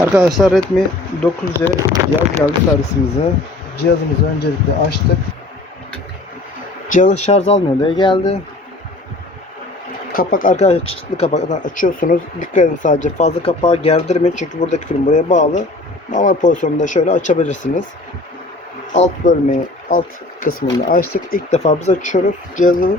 Arkadaşlar Redmi 9C cihaz geldi servisimize. Cihazımızı öncelikle açtık. Cihaz şarj almıyor diye geldi. Kapak arkadaşlar çıtlı kapaktan açıyorsunuz. Dikkat edin sadece fazla kapağı gerdirmeyin çünkü buradaki film buraya bağlı. Normal pozisyonda şöyle açabilirsiniz. Alt bölmeyi, alt kısmını açtık. İlk defa biz açıyoruz cihazı.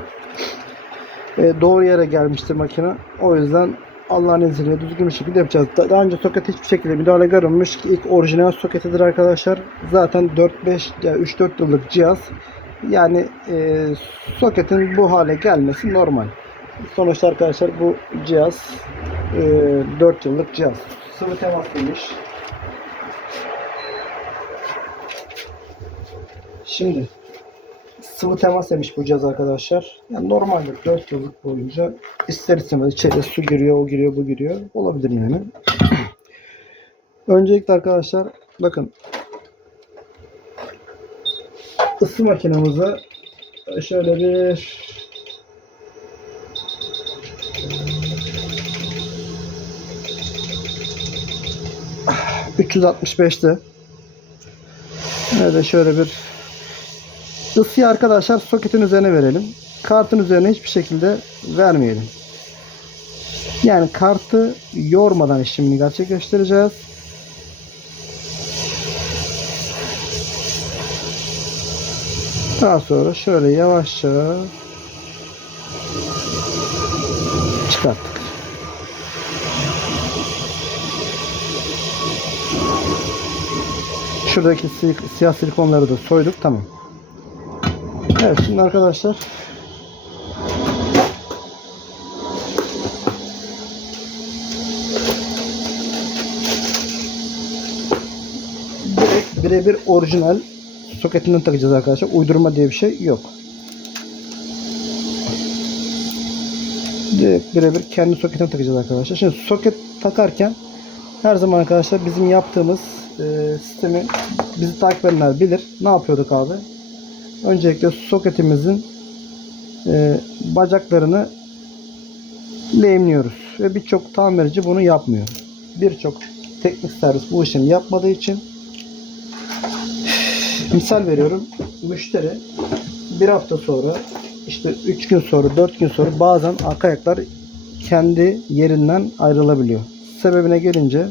E, doğru yere gelmiştir makine. O yüzden Allah'ın izniyle düzgün bir şekilde yapacağız. Da- Daha önce soket hiçbir şekilde müdahale görünmüş. ilk orijinal soketidir arkadaşlar. Zaten 4-5 yani 3-4 yıllık cihaz. Yani e, soketin bu hale gelmesi normal. Sonuçta arkadaşlar bu cihaz e, 4 yıllık cihaz. Sıvı temas demiş. Şimdi sıvı temas demiş bu cihaz arkadaşlar. Yani normalde 4 yıllık boyunca ister istemez içeri su giriyor, o giriyor, bu giriyor. Olabilir yani. Öncelikle arkadaşlar bakın ısı makinamıza şöyle bir ...365'te... ...öyle şöyle bir... ...ısıyı arkadaşlar soketin üzerine verelim. Kartın üzerine hiçbir şekilde vermeyelim. Yani kartı yormadan işlemini gerçekleştireceğiz. Daha sonra şöyle yavaşça çıkarttık. Şuradaki si- siyah silikonları da soyduk. Tamam. Evet şimdi arkadaşlar direkt birebir orijinal soketinden takacağız arkadaşlar. Uydurma diye bir şey yok. Direkt birebir kendi soketine takacağız arkadaşlar. Şimdi soket takarken her zaman arkadaşlar bizim yaptığımız e, sistemi bizi takip edenler bilir. Ne yapıyorduk abi? Öncelikle soketimizin e, bacaklarını lehimliyoruz. Ve birçok tamirci bunu yapmıyor. Birçok teknik servis bu işlemi yapmadığı için misal veriyorum. Müşteri bir hafta sonra işte 3 gün sonra 4 gün sonra bazen arka ayaklar kendi yerinden ayrılabiliyor. Sebebine gelince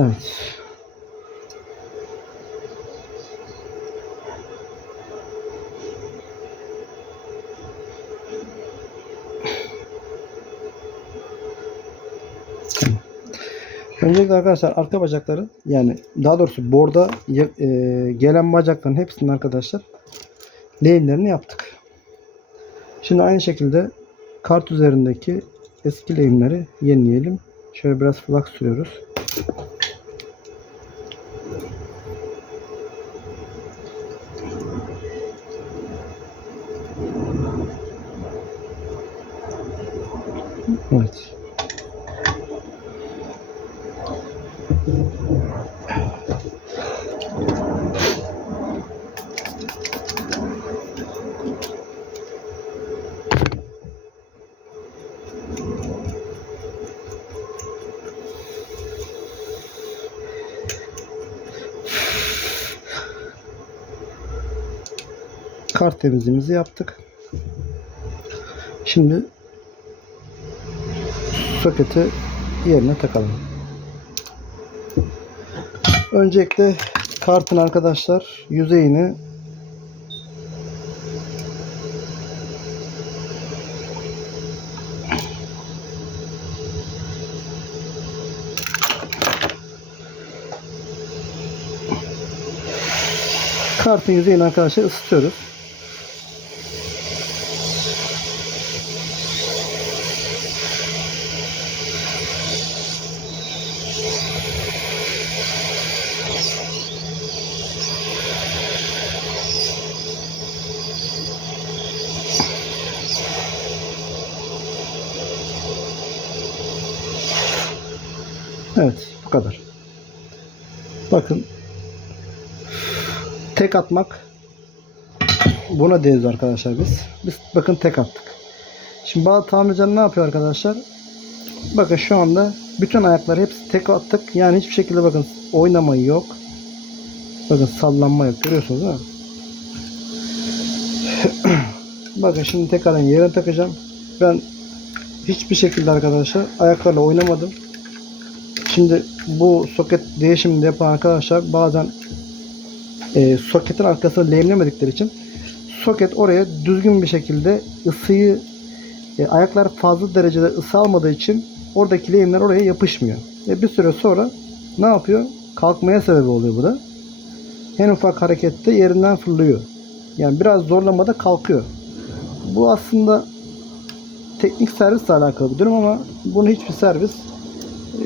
evet. Öncelikle arkadaşlar arka bacakları yani daha doğrusu borda e, gelen bacakların hepsinin arkadaşlar lehimlerini yaptık. Şimdi aynı şekilde kart üzerindeki eski lehimleri yenileyelim. Şöyle biraz flak sürüyoruz. Evet. Kart temizliğimizi yaptık. Şimdi soketi yerine takalım. Öncelikle kartın arkadaşlar yüzeyini kartın yüzeyini arkadaşlar ısıtıyoruz. Evet bu kadar. Bakın tek atmak buna diyoruz arkadaşlar biz. Biz bakın tek attık. Şimdi bazı tamirciler ne yapıyor arkadaşlar? Bakın şu anda bütün ayakları hepsi tek attık. Yani hiçbir şekilde bakın oynama yok. Bakın sallanma yok. Görüyorsunuz değil mi? bakın şimdi tekrardan yerine takacağım. Ben hiçbir şekilde arkadaşlar ayaklarla oynamadım. Şimdi bu soket değişimini yapan arkadaşlar bazen e, soketin arkasını lehimlemedikleri için soket oraya düzgün bir şekilde ısıyı e, ayaklar fazla derecede ısı almadığı için oradaki lehimler oraya yapışmıyor. Ve bir süre sonra ne yapıyor? Kalkmaya sebep oluyor bu da. En ufak harekette yerinden fırlıyor. Yani biraz zorlamada kalkıyor. Bu aslında teknik servisle alakalı bir durum ama bunu hiçbir servis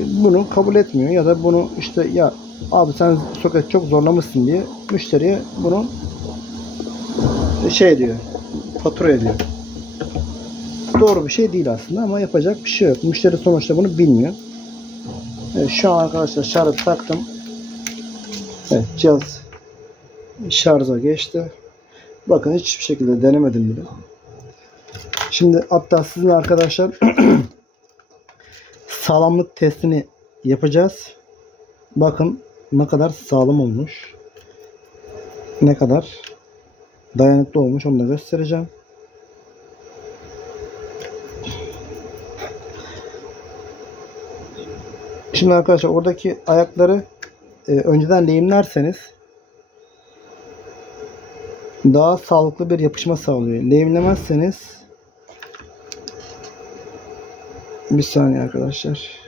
bunu kabul etmiyor ya da bunu işte ya abi sen soket çok zorlamışsın diye müşteriye bunu şey diyor fatura ediyor. Doğru bir şey değil aslında ama yapacak bir şey yok. Müşteri sonuçta bunu bilmiyor. Evet, şu an arkadaşlar şarjı taktım. Evet cihaz şarja geçti. Bakın hiçbir şekilde denemedim bile. Şimdi hatta sizin arkadaşlar sağlamlık testini yapacağız. Bakın ne kadar sağlam olmuş. Ne kadar dayanıklı olmuş onu da göstereceğim. Şimdi arkadaşlar oradaki ayakları e, önceden lehimlerseniz daha sağlıklı bir yapışma sağlıyor. Lehimlemezseniz bir saniye arkadaşlar.